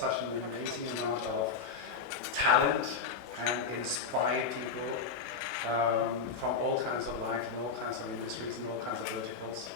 such an amazing amount of talent and inspire people from all kinds of life and all kinds of industries and all kinds of verticals.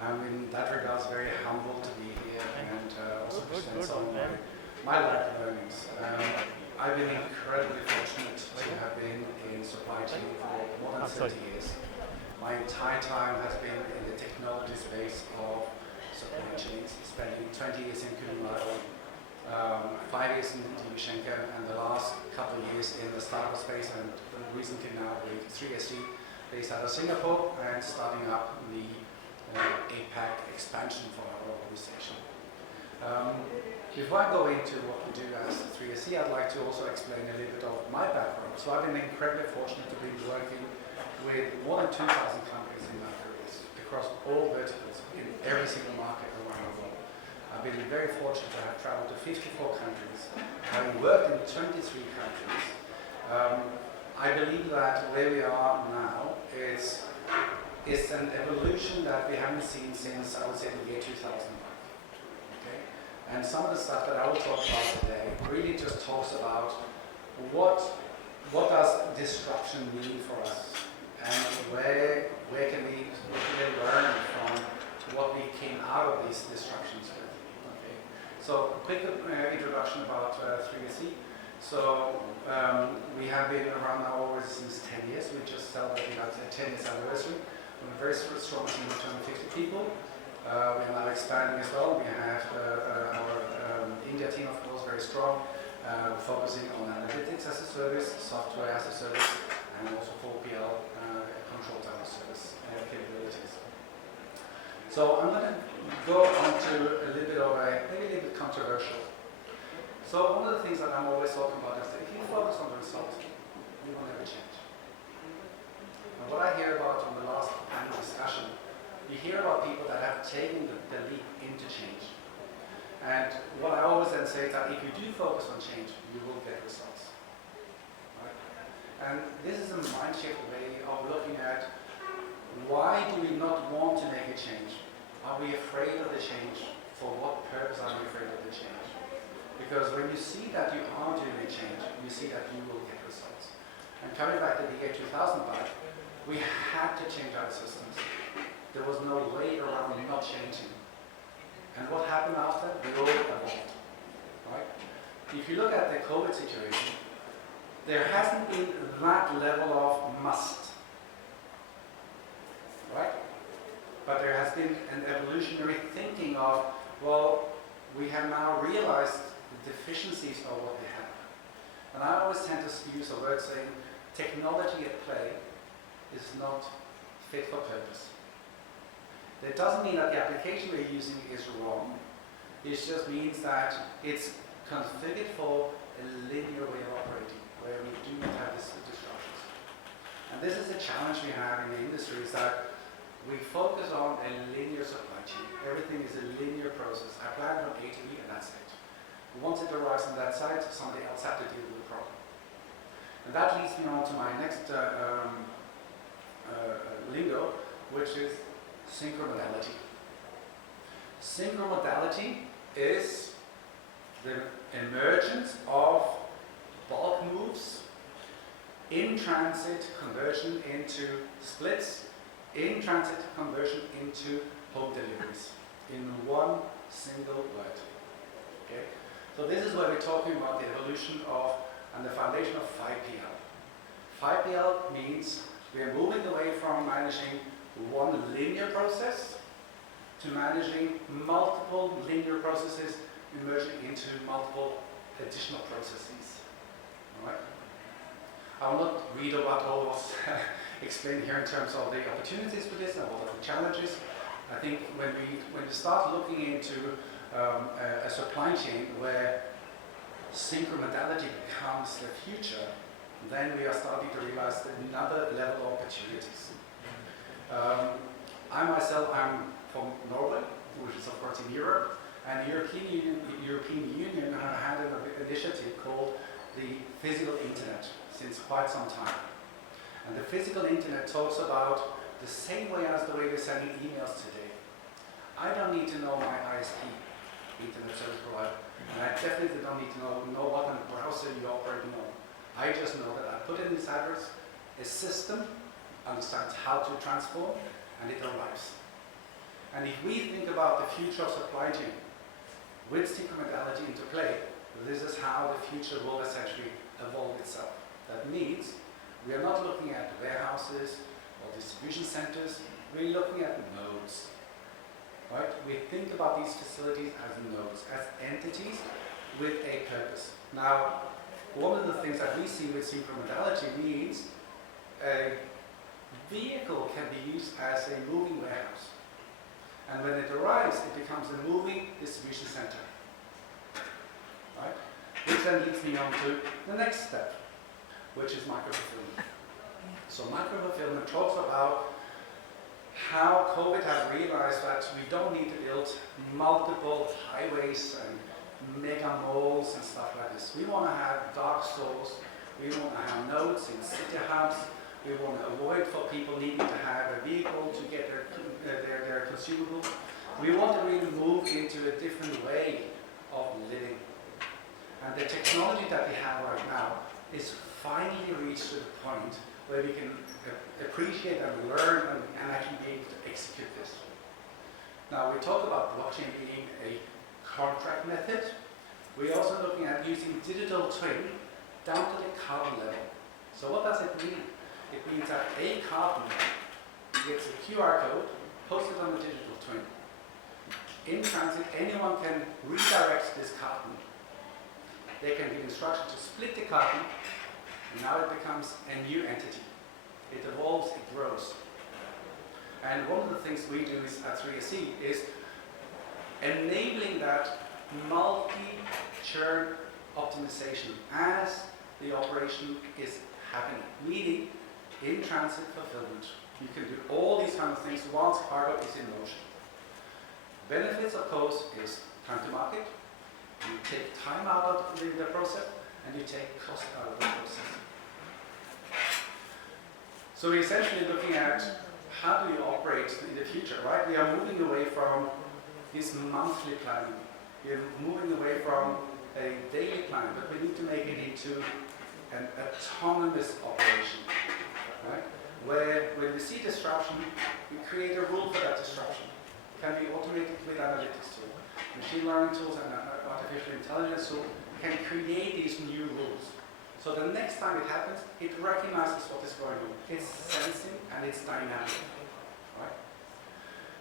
I'm in that regard very humbled to be here and also present some of my life learnings. I've been incredibly fortunate to have been in supply chain for more than 30 years. My entire time has been in the technology space of supply chains, spending 20 years in Nordahl, 5 years in Schenker, and the last couple of years in the startup space, and recently now with 3SE based out of Singapore and starting up the APAC expansion for our organization. Before I go into what we do as 3SE, I'd like to also explain a little bit of my background. So I've been incredibly fortunate to be working with more than 2,000 companies in my careers across all verticals in every single market around the world. I've been very fortunate to have traveled to 54 countries, having worked in 23 countries. I believe that where we are now is an evolution that we haven't seen since, I would say, the year 2000. Okay? And some of the stuff that I will talk about today really just talks about what does disruption mean for us, and where can we learn from what we came out of these disruptions with. Okay? So, quick introduction about 3SE. So, we have been around now over since 10 years. We just celebrated our 10 years anniversary. We're a very strong team of 250 people. We are now expanding as well. We have our India team, of course, very strong, focusing on analytics as a service, software as a service, and also 4PL control tower service capabilities. So I'm going to go on to a little bit of maybe a little bit controversial. So one of the things that I'm always talking about is that if you focus on the result, you will never change. And what I hear about in the last panel discussion, you hear about people that have taken the leap into change. And what I always then say is that if you do focus on change, you will get results. Right? And this is a mind shift way of looking at why do we not want to make a change? Are we afraid of the change? For what purpose are we afraid of the change? Because when you see that you are doing a change, you see that you will get results. And coming back to the year 2005, we had to change our systems. There was no way around not changing. And what happened after? We all evolved. Right? If you look at the COVID situation, there hasn't been that level of must. Right? But there has been an evolutionary thinking of, well, we have now realized the deficiencies of what we have. And I always tend to use a word saying, technology at play is not fit for purpose. That doesn't mean that the application we're using is wrong. It just means that it's configured for a linear way of operating, where we do not have these disruptions. And this is the challenge we have in the industry, is that we focus on a linear supply chain. Everything is a linear process. I plan from A to B and that's it. Once it arrives on that site, somebody else has to deal with the problem. And that leads me on to my next lingo, which is synchromodality. Synchromodality is the emergence of bulk moves, in transit conversion into splits, in transit conversion into home deliveries in one single word. Okay? So this is where we're talking about the evolution of and the foundation of 5PL. 5PL means we are moving away from managing one linear process to managing multiple linear processes emerging into multiple additional processes. All right? I will not read about all what's explained here in terms of the opportunities for this and what are the challenges. I think when we start looking into a supply chain where synchromodality becomes the future, then we are starting to realize another level of opportunities. I myself, I'm from Norway, which is of course in Europe, and the European Union had an initiative called the Physical Internet since quite some time. And the Physical Internet talks about the same way as the way we're sending emails today. I don't need to know my ISP, Internet Service Provider, and I definitely don't need to know what kind of browser you're operating on. I just know that I put in this address, a system understands how to transform, and it arrives. And if we think about the future of supply chain with synchronality into play, this is how the future will essentially evolve itself. That means we are not looking at warehouses or distribution centers, we're looking at nodes. Right? We think about these facilities as nodes, as entities with a purpose. Now, one of the things that we see with synchronality means a vehicle can be used as a moving warehouse. And when it arrives, it becomes a moving distribution center. Right? Which then leads me on to the next step, which is micro-fulfillment. So micro-fulfillment talks about how COVID has realized that we don't need to build multiple highways and mega malls and stuff like this. We want to have dark stores, we want to have nodes in city hubs, we want to avoid for people needing to have a vehicle to get their consumables. We want to really move into a different way of living. And the technology that we have right now is finally reached to the point where we can appreciate and learn and actually be able to execute this. Now, we talk about blockchain being a contract method. We're also looking at using digital twin down to the carbon level. So what does it mean? It means that a carton gets a QR code posted on the digital twin. In transit, anyone can redirect this carton. They can give instruction to split the carton, and now it becomes a new entity. It evolves, it grows. And one of the things we do is, at 3SC is enabling that multi-churn optimization as the operation is happening, meaning in transit fulfillment. You can do all these kind of things once cargo is in motion. Benefits, of course, is time to market. You take time out of the process, and you take cost out of the process. So we're essentially looking at how do we operate in the future, right? We are moving away from this monthly planning. We're moving away from a daily plan, but we need to make it into an autonomous operation, right? Where when we see disruption, we create a rule for that disruption. It can be automated with analytics tools. Machine learning tools and artificial intelligence tools can create these new rules. So the next time it happens, it recognizes what is going on. It's sensing and it's dynamic. Right?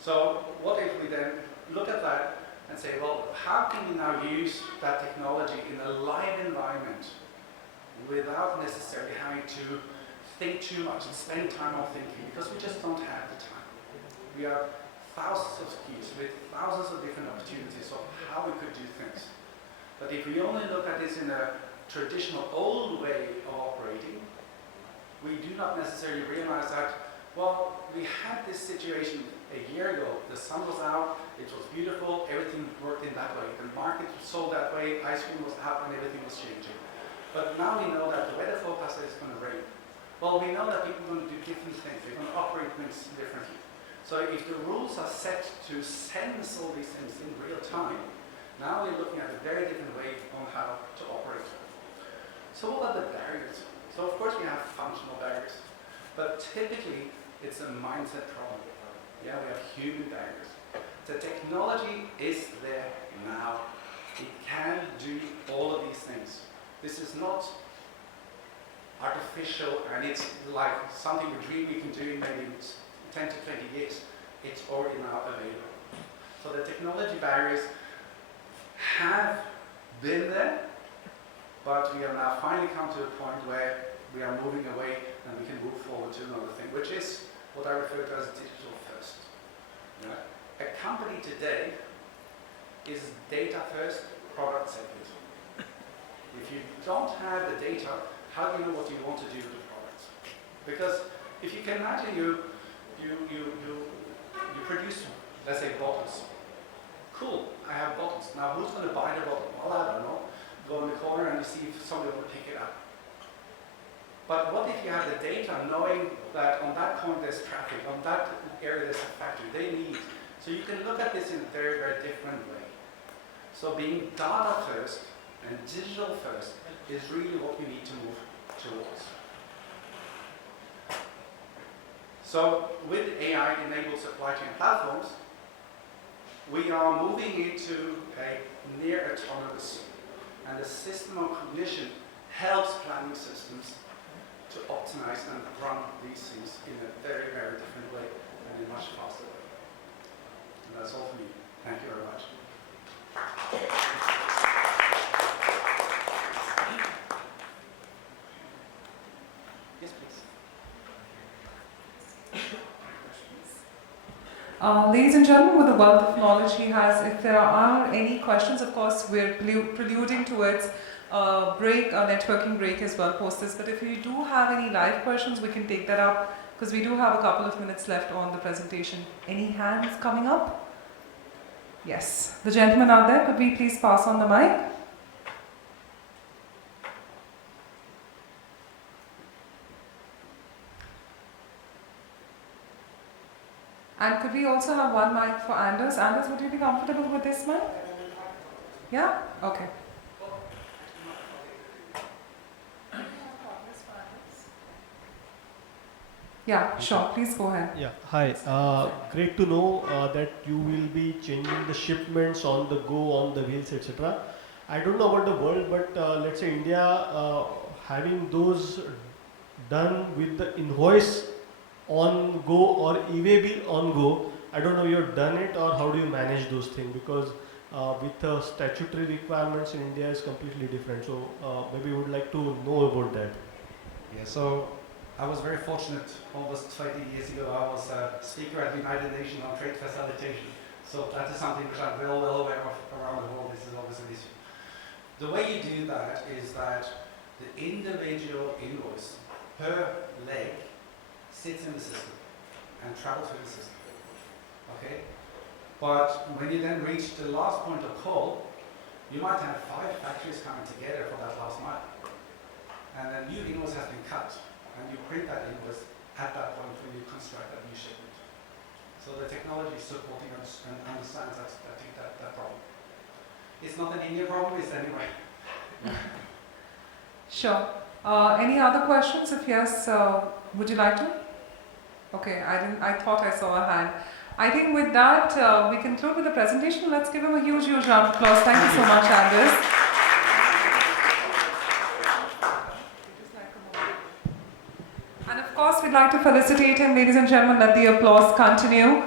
So what if we then look at that and say, well, how can we now use that technology in a live environment without necessarily having to think too much and spend time on thinking, because we just don't have the time. We have thousands of SKUs with thousands of different opportunities of how we could do things. But if we only look at this in a traditional old way of operating, we do not necessarily realize that, well, we had this situation a year ago. The sun was out, it was beautiful, everything worked in that way. The market sold that way, ice cream was out, and everything was changing. But now we know that the weather forecast is going to rain. Well, we know that people are going to do different things. They're going to operate things differently. So if the rules are set to sense all these things in real time, now we're looking at a very different way on how to operate. So what are the barriers? So of course we have functional barriers, but typically it's a mindset problem. Yeah, we have human barriers. The technology is there now. It can do all of these things. This is not artificial and it's like something we dream we can do in maybe 10 to 20 years. It's already now available. So the technology barriers have been there, but we have now finally come to a point where we are moving away and we can move forward to another thing, which is what I refer to as digital first. Yeah. A company today is data first, product second. If you don't have the data, how do you know what you want to do with the product? Because if you can imagine you produce, let's say, bottles. Cool, I have bottles. Now who's going to buy the bottle? Well, I don't know. Go in the corner and you see if somebody will pick it up. But what if you have the data knowing that on that point there's traffic, on that area there's a factory, they need. So you can look at this in a very, very different way. So being data first and digital first is really what we need to move towards. So with AI-enabled supply chain platforms, we are moving into a near autonomous, and the system of cognition helps planning systems to optimize and run these things in a very, very different way and in a much faster way. And that's all for me. Thank you very much. Yes, please. Ladies and gentlemen, with the wealth of knowledge he has, if there are any questions, of course, we're preluding towards a break, a networking break as well post this. But if you do have any live questions, we can take that up because we do have a couple of minutes left on the presentation. Any hands coming up? Yes. The gentleman out there, could we please pass on the mic? And could we also have one mic for Anders? Anders, would you be comfortable with this mic? Yeah? Okay. Yeah, sure. Please go ahead. Yeah, hi. Great to know that you will be changing the shipments on the go, on the wheels, etc. I don't know about the world, but let's say India having those done with the invoice on go or e-way bill on go. I don't know if you've done it or how do you manage those things, because with the statutory requirements in India is completely different. So maybe you would like to know about that. Yeah, so I was very fortunate. Almost 20 years ago, I was a speaker at the United Nations on trade facilitation. So that is something which I'm well aware of around the world. This is always an issue. The way you do that is that the individual invoice per leg sits in the system and travels through the system. Okay? But when you then reach the last point of call, you might have 5 factories coming together for that last mile. And a new invoice has been cut. And you print that invoice at that point when you construct that new shipment. So the technology is supporting us and understands that problem. It's not an Indian problem, it's anyway. Sure. Any other questions? If yes, would you like to? Okay, I thought I saw a hand. I think with that, we conclude with the presentation. Let's give him a huge round of applause. Thank you so much, Anders. And of course, we'd like to felicitate him, ladies and gentlemen. Let the applause continue.